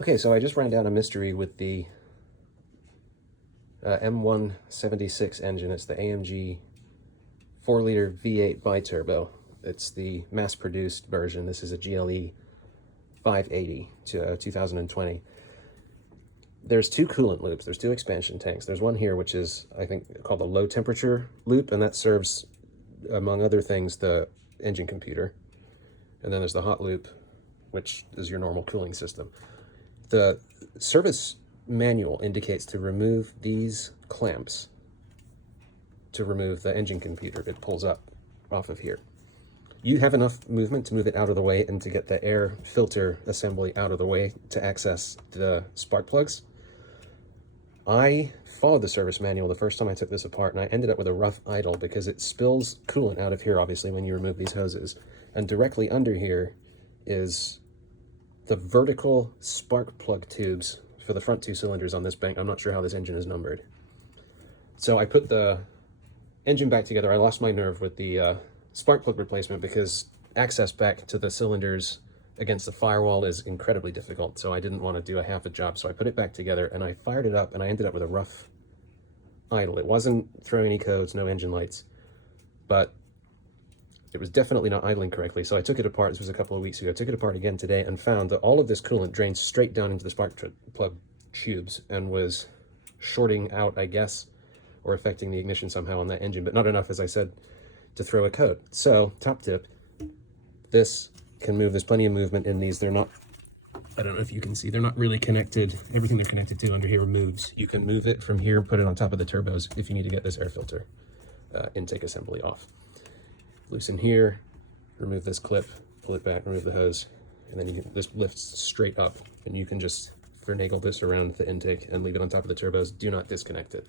Okay, so I just ran down a mystery with the M176 engine. It's the AMG 4-liter V8 biturbo. It's the mass-produced version. This is a GLE580 to 2020. There's two coolant loops. There's two expansion tanks. There's one here, which is, I think, called the low-temperature loop, and that serves, among other things, the engine computer. And then there's the hot loop, which is your normal cooling system. The service manual indicates to remove these clamps to remove the engine computer. It pulls up off of here. You have enough movement to move it out of the way and to get the air filter assembly out of the way to access the spark plugs. I followed the service manual the first time I took this apart, and I ended up with a rough idle because it spills coolant out of here, obviously, when you remove these hoses. And directly under here is the vertical spark plug tubes for the front two cylinders on this bank. I'm not sure how this engine is numbered. So I put the engine back together. I lost my nerve with the spark plug replacement because access back to the cylinders against the firewall is incredibly difficult. So I didn't want to do a half a job. So I put it back together and I fired it up and I ended up with a rough idle. It wasn't throwing any codes, no engine lights, but it was definitely not idling correctly. So I took it apart. This was a couple of weeks ago. I took it apart again today and found that all of this coolant drained straight down into the spark plug tubes and was shorting out, I guess, or affecting the ignition somehow on that engine, but not enough, as I said, to throw a code. So, top tip, this can move. There's plenty of movement in these. They're not, I don't know if you can see, they're not really connected. Everything they're connected to under here moves. You can move it from here, put it on top of the turbos if you need to get this air filter intake assembly off. Loosen here, remove this clip, pull it back, remove the hose, and then this lifts straight up, and you can just finagle this around the intake and leave it on top of the turbos. Do not disconnect it.